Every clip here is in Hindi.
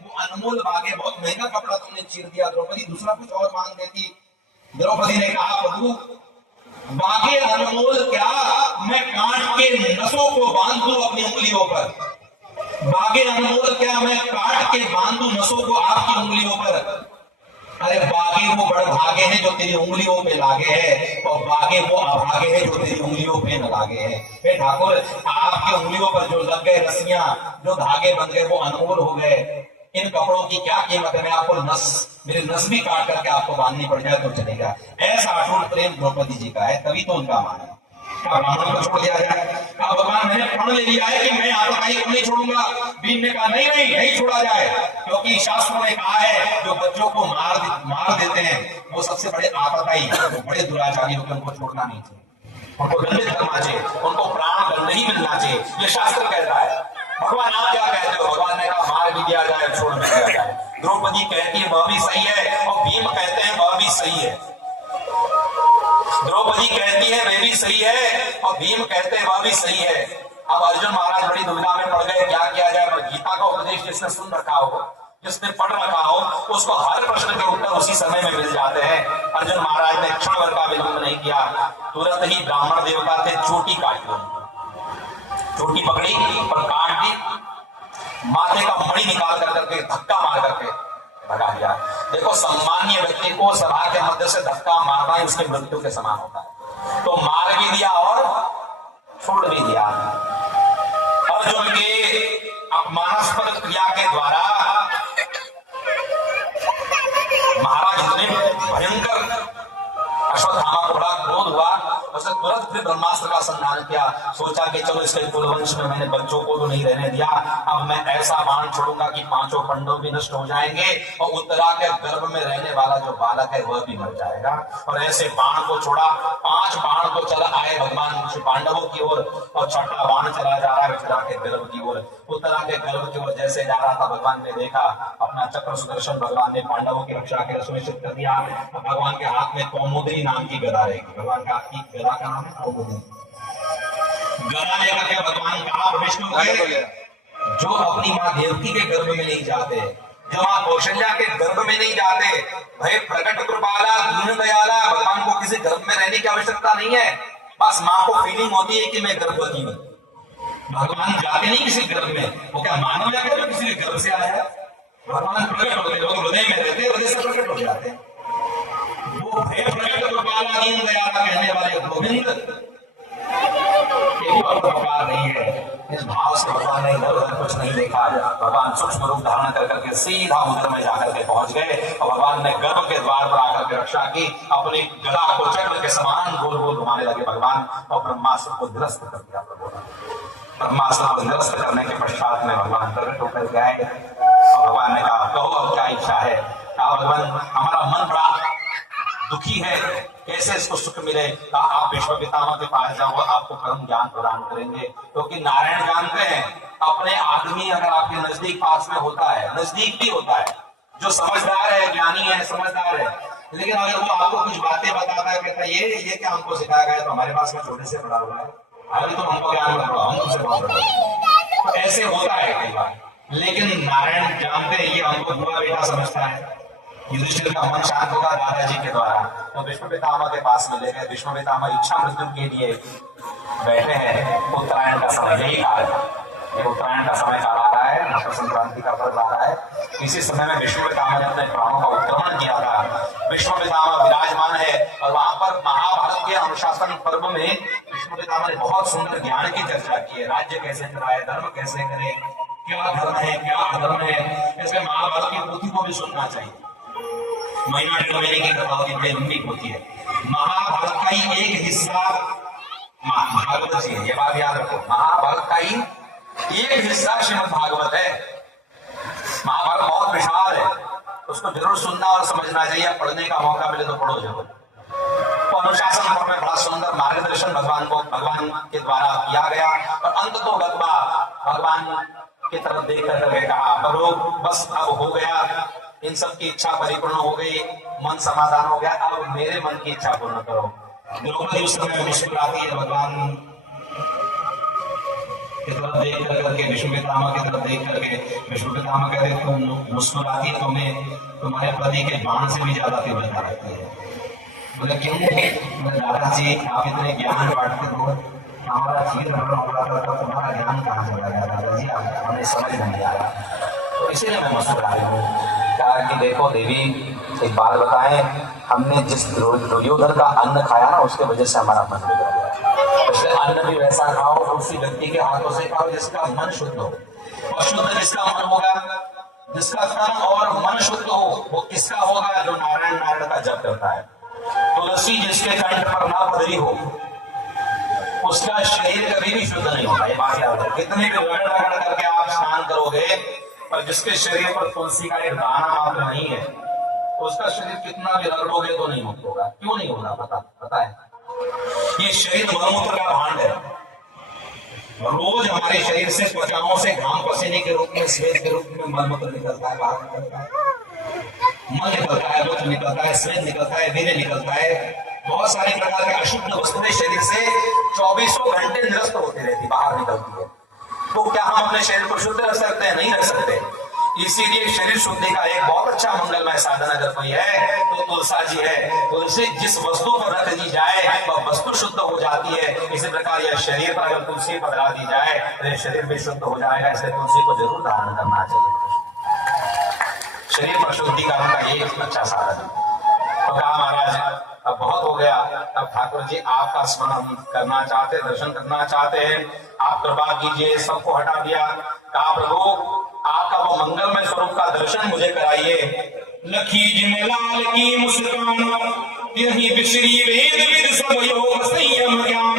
वो अनमोल बागे, बहुत महंगा कपड़ा तुमने चीर दिया। द्रौपदी दूसरा कुछ और मांग देती। द्रौपदी ने कहा प्रभु बागे अनमोल क्या, मैं काट के नसों को बांध दूं अपनी उंगलियों पर। बागे अनमोल क्या, मैं काट के बांध दूं नसों को आपकी उंगलियों पर। अरे बागे वो बड़ भागे हैं जो तेरी उंगलियों पे लागे हैं, और बागे वो अभागे हैं जो तेरी उंगलियों पे न लागे हैं। हे ठाकुर, आपकी उंगलियों पर जो लग गए रस्सियां, जो धागे बन गए, वो अनमोल हो गए। इन कपड़ों की क्या कीमत है, मैं आपको मेरे नस भी काट करके आपको बांधनी पड़ जाए तो चलेगा। ऐसा अटूट प्रेम द्रौपदी जी का है, तभी तो उनका मान है। क्या ब्राह्मण को छोड़ दिया जाए? क्या भगवान मैंने प्रण ले लिया है कि मैं आतताई को नहीं छोड़ूंगा? भीम ने कहा नहीं नहीं नहीं छोड़ा जाए, क्योंकि शास्त्रों ने कहा है जो बच्चों को मार देते हैं वो सबसे बड़े आतताई, बड़े दुराचारी होकर उनको छोड़ना नहीं चाहिए, उनको दंडित करना चाहिए, उनको प्राण दंड नहीं मिलना चाहिए, ये शास्त्र कहता है। भगवान आप क्या कहते हो? भगवान ने कहा मार भी दिया जाए, छोड़ भी दिया जाए। द्रौपदी कहती है वह भी सही है, और भीम कहते हैं वह भी सही है। द्रौपदी कहती है वे भी सही है, और भीम कहते हैं वह भी सही है। अब अर्जुन महाराज बड़ी दुविधा में पड़ गए, क्या किया जाए। पर गीता का उपदेश जिसने सुन रखा हो, जिसने पढ़ रखा हो, उसको हर प्रश्न के उत्तर उसी समय में मिल जाते हैं। अर्जुन महाराज ने क्षण भर का विलंब नहीं किया, तुरंत ही ब्राह्मण देवता थे चोटी काटी, चोटी पकड़ी और काट दी, माथे का मणि निकाल करके धक्का मार करके भगा दिया। देखो सामान्य व्यक्ति को सभा के मध्य से धक्का मारना ही उसकी मृत्यु के समान होता है, तो मार भी दिया और छोड़ भी दिया। अर्जुन के अपमानास्पद क्रिया के द्वारा महाराज इतने भयंकर, अश्वत्थामा को बड़ा क्रोध हुआ, उसने तुरंत फिर ब्रह्मास्त्र का संधान किया। सोचा कि चलो इसके कुलवंश में मैंने बच्चों को तो नहीं रहने दिया, अब मैं ऐसा बाण छोड़ूंगा कि पांचों पांडव भी नष्ट हो जाएंगे, और उत्तरा के गर्भ में रहने वाला जो बालक है वह भी मर जाएगा। और ऐसे बाण को छोड़ा, 5 बाण को चला आए भगवान पांडवों की ओर, और छठा बाण चला जा रहा है उत्तरा के गर्भ की ओर। उत्तरा के गर्भ की ओर जैसे जा रहा था, भगवान ने देखा, अपना चक्र सुदर्शन भगवान ने पांडवों की रक्षा के सुनिश्चित कर दिया। भगवान के हाथ में कौमुदी नाम की गदा रहेगी, भगवान के हाथ की गदा का नाम है कौमुदी। गदा लेकर के भगवान कहा विष्णु के, जो अपनी मां देवकी के गर्भ में नहीं जाते, जो मां कौशल्या के गर्भ में नहीं जाते, भय प्रकट कृपाला दीन दयाला, भगवान को किसी गर्भ में रहने की आवश्यकता नहीं है। बस मां को फीलिंग होती है कि मैं गर्भवती हूं, भगवान जाते नहीं किसी गर्भ में। वो क्या मानव जाते हैं किसी के गर्भ से आया? भगवान प्रकट होते, लोग हृदय में रहते, हृदय से प्रकट हो जाते हैं। वो भय प्रकट कृपाला दीन दयाला कहने वाले गोविंद भगवान नहीं है। इस भाव से भगवान ने इधर उधर कुछ नहीं देखा, भगवान सूक्ष्म रूप धारण करके सीधा उदर में जाकर के पहुंच गए, और भगवान ने गर्भ के द्वार पर आकर के रक्षा की, अपनी गदा को चक्र के समान गोल गोल घुमाने लगे भगवान, और ब्रह्मास्त्र को निरस्त कर दिया प्रभु। ब्रह्मास्त्र को निरस्त करने के पश्चात में भगवान प्रकट होकर गए, और भगवान ने कहा कहो अब क्या इच्छा है। कहा भगवान हमारा मन बड़ा दुखी है, कैसे इसको सुख मिले। आप विश्व पितामह के पास जाओ, आपको परम ज्ञान प्रदान करेंगे, क्योंकि नारायण जानते हैं अपने आदमी अगर आपके नजदीक पास में होता है, नजदीक भी होता है, जो समझदार है, ज्ञानी है, समझदार है, लेकिन अगर वो आपको कुछ बातें बताता है, कहता है ये क्या हमको सिखाया गया, तो हमारे पास में छोटे से पड़ा हुआ है, अभी तो हमको ज्ञान बता, हम तुमसे बात करते, तो ऐसे होता है कई बार। लेकिन नारायण जानते हैं ये हमको बुरा बेटा समझता है। युधिष्ठिर का मन शांत होगा दादाजी के द्वारा, तो विष्णु पितामह के पास मिले गए। विष्णु पितामह इच्छा मृत्यु के लिए बैठे हैं। उत्तरायण का समय यही काल है, ये उत्तरायण का समय काल आ रहा है, मकर संक्रांति का पर्व आ रहा है। इसी समय में विष्णु पितामह ने अपने प्राणों का उत्क्रमण किया था। विष्णु पितामह विराजमान है, और वहां पर महाभारत के अनुशासन पर्व में विष्णु पितामह ने बहुत सुंदर ज्ञान की चर्चा की है। राज्य कैसे चलाए, धर्म कैसे करे, क्या धर्म है क्या अधर्म है। इसमें महाभारत की पोथी को भी सुनना चाहिए। महीना डेढ़ महीने की कथा होती है, बड़ी लंबी होती है। महाभारत का ही एक हिस्सा भागवत जी है, ये बात याद रखो। महाभारत का ही एक हिस्सा श्रीमद् भागवत है। महाभारत बहुत विशाल है, उसको जरूर सुनना और समझना चाहिए। पढ़ने का मौका मिले तो पढ़ो जरूर। तो अनुशासन पर्व में बड़ा सुंदर मार्गदर्शन भगवान के द्वारा किया गया, और अंत तो भगवान की तरफ देख करके कहा बरो बस अब हो गया, इन सब की इच्छा परिपूर्ण हो गई, मन समाधान हो गया, अब मेरे मन की इच्छा पूर्ण करो। द्रौपदी उस समय मुस्कुराती है, भगवान की तरफ देख करके विष्णु पितामह की तरफ देख करके विष्णु पितामह कहते तुम मुस्कुराती तुम्हें तुम्हारे पति के बाण से भी ज्यादा तीव्रता रहती है। बोले क्यों? दादाजी आप इतने ज्ञान बांटते हो, हमारा खीर हरण हो रहा था तो तुम्हारा ज्ञान कहाँ चला गया दादाजी, आप हमें समझ नहीं आ रहा। तो इसीलिए मैं मुस्कुरा रही हूँ। कहा कि देखो देवी एक बात बताएं, हमने जिस दुर्योधन का अन्न खाया ना उसके वजह से हमारा मन बिगड़ गया। इसलिए अन्न भी वैसा खाओ उसी व्यक्ति के हाथों से खाओ जिसका मन शुद्ध हो। और शुद्ध जिसका मन होगा, जिसका तन और मन शुद्ध हो, वो किसका होगा? जो नारायण नारायण का जप करता है। तुलसी जिसके कंठ पर ना पधरी हो उसका शरीर कभी भी शुद्ध नहीं होगा। ये बात याद है। कितनी भी रगड़ रगड़ करके आप स्नान करोगे पर जिसके शरीर पर तुलसी का एक दाना मात्र नहीं है उसका शरीर कितना भी रगड़ोगे तो नहीं मुक्त होगा। क्यों नहीं होगा? पता है? ये शरीर मलमूत्र का भांड है। रोज हमारे शरीर से त्वचाओं से घाम पसीने के रूप में, स्वेद के रूप में मलमूत्र निकलता है, बाहर निकलता है, मल निकलता है, मूत्र निकलता है, स्वेद निकलता है, वीर्य निकलता है। बहुत सारे प्रकार के अशुद्ध वस्तुएं शरीर से 24 घंटे निरस्त होती रहती, बाहर निकलती है। तो क्या हम अपने शरीर को शुद्ध रख सकते हैं? नहीं रख सकते। इसीलिए शरीर शुद्धि का एक बहुत अच्छा मंगलमय साधन अगर कोई है तो तुलसा जी है। तुलसी जिस वस्तु पर रख दी जाए वह वस्तु शुद्ध हो जाती है। इसी प्रकार यह शरीर पर अगर तुलसी पधरा दी जाए तो शरीर भी शुद्ध हो जाएगा। इसलिए तुलसी को जरूर धारण करना चाहिए। शरीर पर शुद्धिकरण का ये अच्छा साधन है। तो कहा महाराज अब बहुत हो गया, अब ठाकुर जी आपका स्मरण करना चाहते, दर्शन करना चाहते हैं, आप कृपा कीजिए। सबको हटा दिया। कहा प्रभु आपका वो मंगलमय स्वरूप का दर्शन मुझे कराइए। लखी जिन लाल की मुस्कान यही बिसरी वेद विद सब योग संयम ज्ञान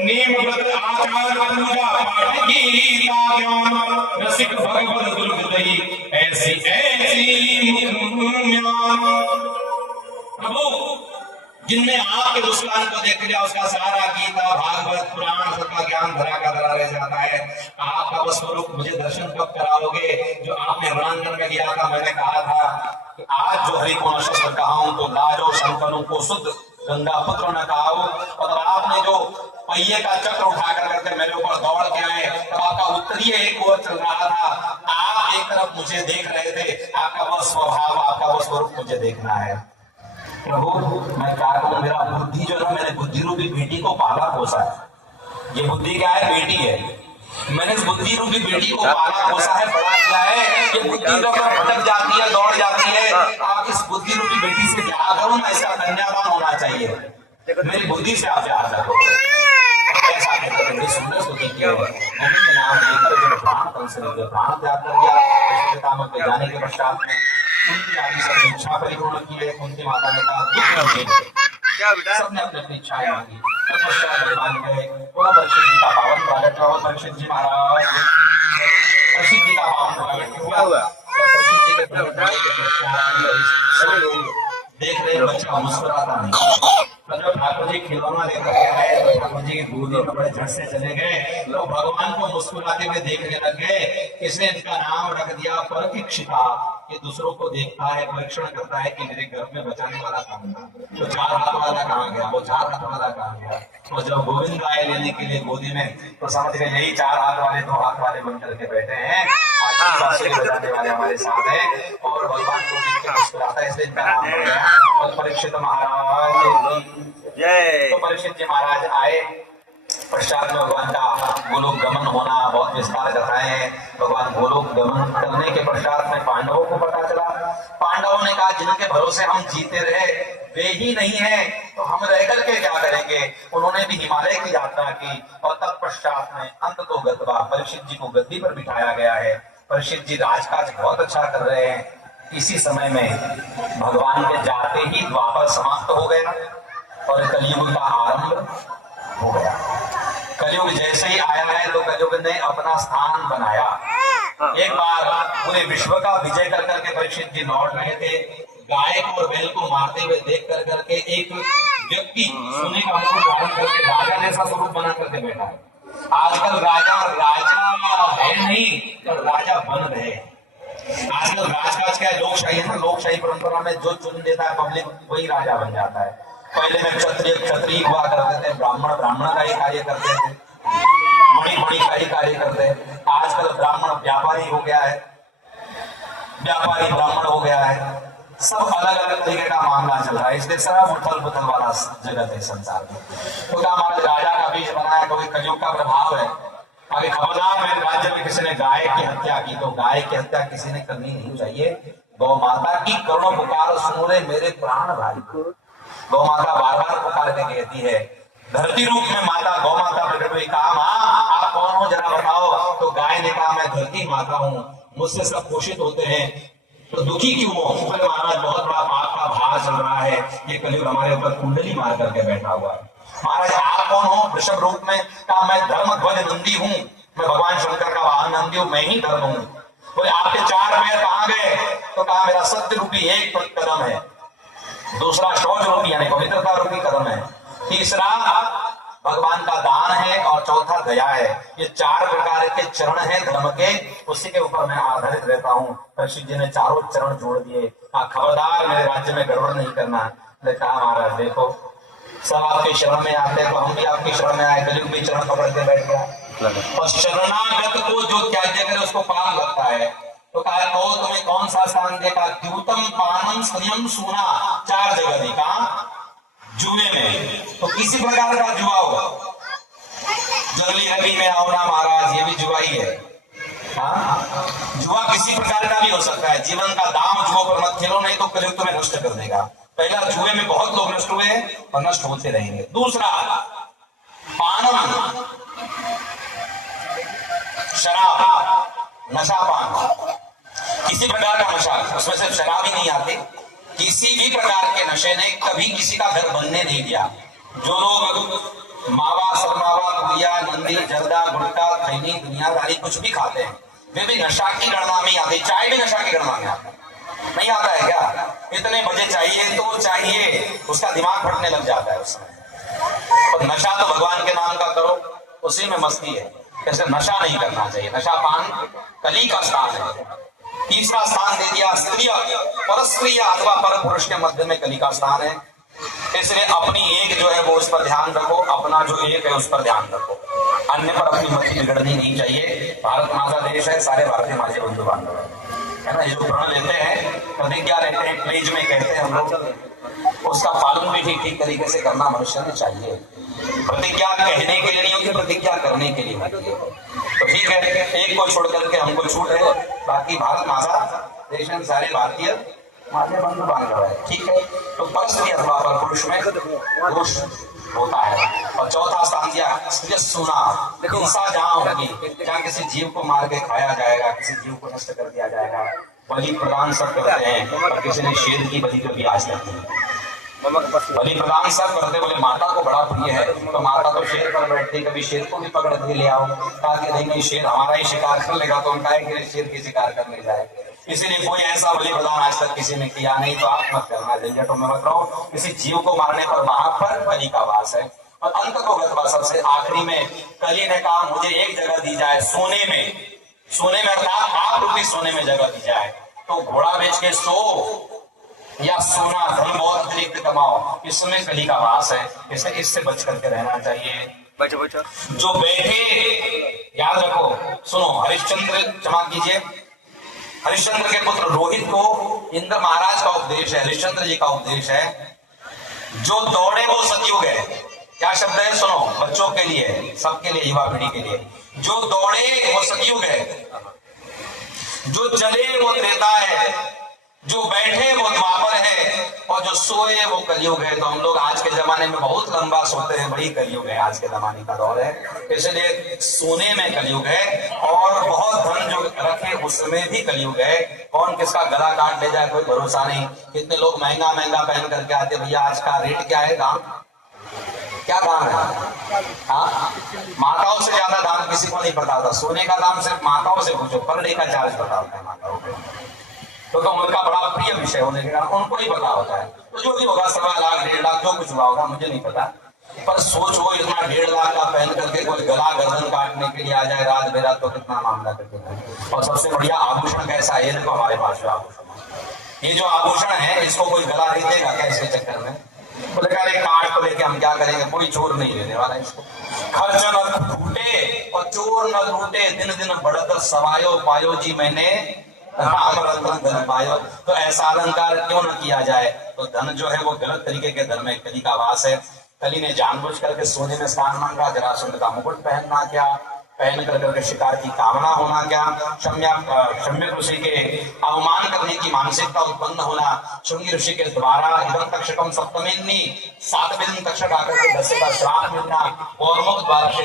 नेम व्रत आचार पूजा पाठ की रीता ज्ञान रसिक भगवत दुर्ग दही ऐसी ऐसी प्रभु जिनने आपके मुस्कान को देख लिया उसका सारा गीता भागवत पुराण सबका ज्ञान धरा का धरा रह जाता है। आपका वो स्वरूप मुझे दर्शन कब कराओगे जो आपने रणांगण में लिया था? मैंने कहा था कि आज जो हरि को शस्त्र कहाऊं तो लाजो शंकरों को शुद्ध गंगा पुत्र न कहाऊं। और आपने जो पहिए का चक्र उठा करके मेरे ऊपर दौड़ के आए तो आपका उत्तरीय एक ओर चल रहा था, आप एक तरफ मुझे देख रहे थे। आपका वह स्वभाव, आपका वो स्वरूप मुझे देखना है। प्रभु मैं क्या कहूँ, मेरा बुद्धि जो है मैंने बुद्धि रूपी बेटी को पाला पोसा है। ये बुद्धि क्या है? बेटी है। मैंने इस बुद्धि रूपी बेटी को पाला पोसा है, बड़ा किया है। ये बुद्धि जब भटक जाती है, दौड़ जाती है, आप इस बुद्धि रूपी बेटी से क्या करूँ? ना इसका कन्यादान होना चाहिए। मेरी बुद्धि से आप प्यार रखो। ऐसा कहकर सुंदर स्तुति किया है। प्राण त्याग कर दिया। जाने के पश्चात में उनकी आदि सबने इच्छा परिपूर्ण की है। उनकी माता ने कहा सबने अपनी अपनी इच्छाएं मांगी। पश्चात भगवान गए। परीक्षित जी का पावन प्रागट्य हुआ। परीक्षित जी महाराज परीक्षित जी का पावन प्रागट्य हुआ। परीक्षित जी के देख रहे बच्चा मुस्कुराता नहीं। जब ठाकुर जी खिलौना लेकर के आए तो ठाकुर जी के गोदी में बड़े झट से चले गए। तो भगवान को मुस्कुराते हुए देखने लग गए। इसने इनका नाम रख दिया परीक्षिता। ये दूसरों को देखता है, परीक्षण करता है कि मेरे घर में बचाने वाला कहाँ है। तो 4 हाथ वाला कहाँ गया? वो 4 हाथ वाला कहाँ गया? तो जब गोविंद आए लेने के लिए गोदी में तो समझ गए यही 4 हाथ वाले 2 हाथ वाले बन करके बैठे हैं, बजाने वाले हमारे साथ है। और भगवान को देख के मुस्कुराता है, इसलिए इनका नाम हो गया। और परीक्षित महाराज जय। तो परीक्षित जी महाराज आए। पश्चात में भगवान का गोलोक गमन होना बहुत विस्तार बताए हैं। भगवान गोलोक गमन करने के पश्चात में पांडवों को पता चला। पांडवों ने कहा जिनके भरोसे हम जीते रहे वे ही नहीं है तो हम रह करके क्या करेंगे? उन्होंने भी हिमालय की यात्रा की। और तत्पश्चात में अंत तो गतवा परीक्षित जी को गद्दी पर बिठाया गया है। परीक्षित जी राजकाज बहुत अच्छा कर रहे हैं। इसी समय में भगवान के जाते ही द्वापर समाप्त हो गया और कलयुग का आरंभ हो गया। कलयुग जैसे ही आया है तो कलयुग ने अपना स्थान बनाया। एक बार पूरे विश्व का विजय कर करके परीक्षित जी लौट रहे थे। गाय और बैल को मारते हुए देख कर करके एक व्यक्ति सोने का मुकुट धारण करके राजा जैसा स्वरूप बना करके बैठा है। आजकल राजा है नहीं पर राजा बन रहे। आजकल राजकाज क्या है? लोकशाही है ना। लोकशाही परंपरा में जो चुन देता है पब्लिक वही राजा बन जाता है। पहले में क्षत्रिय हुआ करते थे, ब्राह्मण का ही कार्य करते थे। बड़ी बड़ी कई कार्य करते हैं। आजकल ब्राह्मण व्यापारी हो गया है, व्यापारी ब्राह्मण हो गया है, सब अलग अलग तरीके का मामला चल रहा है। इसलिए सब उथल पुथल वाला जगत है संसार में। तो क्या हमारे राजा का बीज बनाया, क्योंकि कलयुग का प्रभाव है। अगर खबरदार मेरे राज्य में किसी ने गाय की हत्या की, तो गाय की हत्या किसी ने करनी नहीं चाहिए। गौ माता की करुण पुकार सुनो रे मेरे प्राण भाई। गौ माता बार बार पुकार के कहती है, धरती रूप में माता गौ माता प्रकट हुई। कहा माँ आप कौन हो जरा बताओ। तो गाय ने कहा मैं धरती माता हूँ, मुझसे सब पोषित होते हैं, तो दुखी क्यों हो। बोले महाराज बहुत बड़ा पाप का भार चल रहा है, ये कलयुग हमारे ऊपर कुंडली मार करके बैठा हुआ है। महाराज आप कौन हो वृषभ रूप में। कहा मैं धर्म ध्वज नंदी हूँ, मैं भगवान शंकर का वाहन नंदी हूँ, मैं ही धर्म हूँ। बोले आपके 4 पैर कहाँ गए। तो कहा मेरा सत्य रूपी एक कदम है, दूसरा शौच रूपी यानी पवित्रता रूपी कदम है, तीसरा भगवान का दान है, और चौथा दया है। ये 4 प्रकार के चरण हैं धर्म के, उसी के ऊपर मैं आधारित रहता हूँ। परीक्षित जी ने चारों चरण जोड़ दिए। खबरदार मेरे राज्य में गड़बड़ नहीं करना। कहा महाराज देखो सब आपके शरण में आते हैं, तो हम भी आपकी शरण में आए। कलयुग में चरण पकड़ के बैठ गया। और शरणागत को जो त्याज्य करे उसको पाप लगता है। तो कहा कहो तुम्हें कौन सा स्थान देखा। द्यूतम पानम संयम सूना, 4 जगह देखा जुए में। तो किसी प्रकार का जुआ होगा, जंगली रवि में आओ ना महाराज, ये भी जुआ ही है। जुआ किसी प्रकार का भी हो सकता है। जीवन का दाम जुआ पर मत खेलो, नहीं तो कलयुग तुम्हें नष्ट कर देगा। पहला जुए में बहुत लोग नष्ट हुए और नष्ट होते रहेंगे। दूसरा पानम, शराब, नशापान, किसी प्रकार का नशा, उसमें सिर्फ शराब ही नहीं आती, किसी भी प्रकार के नशे ने कभी किसी का घर बनने नहीं दिया। जो लोग मावा सरमावा पुड़िया नंदी जर्दा गुटखा खैनी दुनियादारी कुछ भी खाते हैं, वे भी नशा की गणना में आते। चाय भी नशा की गणना में आता नहीं आता है क्या। इतने बजे चाहिए तो चाहिए, उसका दिमाग फटने लग जाता है उसमें। और नशा तो भगवान के नाम का करो, उसी में मस्ती है। ऐसे नशा नहीं करना चाहिए। नशा पान कली का स्थान है। तीसरा स्थान दे दिया स्त्रिय, पर स्त्रिय अथवा पर पुरुष के मध्य में कली का स्थान है। इसलिए अपनी एक जो है वो उस पर ध्यान रखो, अपना जो एक है उस पर ध्यान रखो, अन्य पर अपनी मति बिगड़नी नहीं चाहिए। भारत माता देश है, सारे भारतीय माझे बंधु बांधव है ना। ये जो प्रण लेते हैं, प्रतिज्ञा लेते हैं, प्लेज में कहते हैं हम लोग, उसका पालन भी ठीक ठीक तरीके से करना मनुष्य ने चाहिए। प्रतिज्ञा कहने के लिए नहीं होती, प्रतिज्ञा करने के लिए होती है। तो ठीक है, एक को छोड़ करके हमको छूट है, बाकी भारत माता देश में सारे भारतीय माझे बंधु बांधव है। ठीक है, तो पर स्त्री अथवा पर पुरुष में दोष होता है। और चौथा स्थान दिया स्त्रिय सुना, हिंसा जहां होगी, जहां किसी जीव को मार के खाया जाएगा, किसी जीव को नष्ट कर दिया जाएगा। बलि प्रदान सब करते हैं, और किसी ने शेर की बलि कभी आज तक नहीं। बलि प्रदान सब करते, बोले माता को बड़ा प्रिय है, तो माता तो शेर पर बैठती, कभी शेर को भी पकड़ के ले आओ, ताकि नहीं शेर हमारा ही शिकार कर लेगा, तो उनका है शेर की शिकार करने जाए। इसीलिए कोई ऐसा बलि प्रदान आज तक किसी ने किया नहीं, तो आप मत करना, झंझटों में मत रहो। किसी जीव को मारने पर वहां पर बलि का वास है। और अंत को गतवा सबसे आखिरी में कली ने कहा मुझे एक जगह दी जाए सोने में अर्थात आप रूपी सोने में जगह दी जाए, तो घोड़ा बेच के सो या सोना धन बहुत अतिरिक्त कमाओ, इसमें कली का वास है। इसे इससे बच करके रहना चाहिए। बचो जो बैठे, याद रखो, सुनो, हरिश्चंद्र क्षमा कीजिए, हरिश्चंद्र के पुत्र रोहित को इंद्र महाराज का उपदेश है, हरिश्चंद्र जी का उपदेश है, जो दौड़े वो सतयुग है। क्या शब्द है, सुनो, बच्चों के लिए, सबके लिए, युवा पीढ़ी के लिए। जो दौड़े वो सतयुग है, जो चले वो त्रेता है, जो बैठे वो द्वापर है, और जो सोए वो कलयुग है। तो हम लोग आज के जमाने में बहुत लंबा सोते हैं, वही कलयुग है, आज के जमाने का दौर है। इसलिए सोने में कलयुग है, और बहुत धन जो रखे उसमें भी कलयुग है। कौन किसका गला काट ले जाए कोई भरोसा नहीं। कितने लोग महंगा महंगा पहन करके आते, भैया आज का रेट क्या है, दाम क्या दाम है। हाँ, माताओं से ज्यादा दाम किसी को नहीं पता था। सोने का दाम सिर्फ माताओं से पूछो, पर डे का चार्ज पता होता है माताओं को, तो उनका बड़ा प्रिय विषय होने के कारण उनको ही पता होता है। तो जो भी होगा 1.25 लाख 1.5 लाख जो कुछ हुआ होगा मुझे नहीं पता, पर सोचो इतना 1.5 लाख का पहन करके कोई गला गर्दन काटने के लिए आ जाए रात बेरात, तो कितना मामला करके। और सबसे बढ़िया आभूषण कैसा है, देखो हमारे पास जो आभूषण, ये जो आभूषण है इसको कोई गला नहीं देगा क्या इसके चक्कर में। तो लेकर एक काट को लेके हम क्या करेंगे, कोई चोर नहीं लेने वाला इसको। खर्च न फूटे और चोर न लूटे, दिन दिन बढ़त सवायो पायो जी मैंने राम रत्न धन पायो। तो ऐसा अलंकार क्यों न किया जाए। तो धन जो है वो गलत तरीके के धन में कली का वास है। कली ने जानबूझ करके सोने में स्थान मांगा, जरासंध का मुकुट पहनना क्या, पहन कर करके शिकार की कामना होना क्या, शम्य ऋषि के अवमान करने की मानसिकता उत्पन्न होना, शुंगी ऋषि के द्वारा इदम तक्षकम सप्तमी 7वें दिन तक्षक आकर के 10 का श्राप मिलना, गौरमुख द्वारा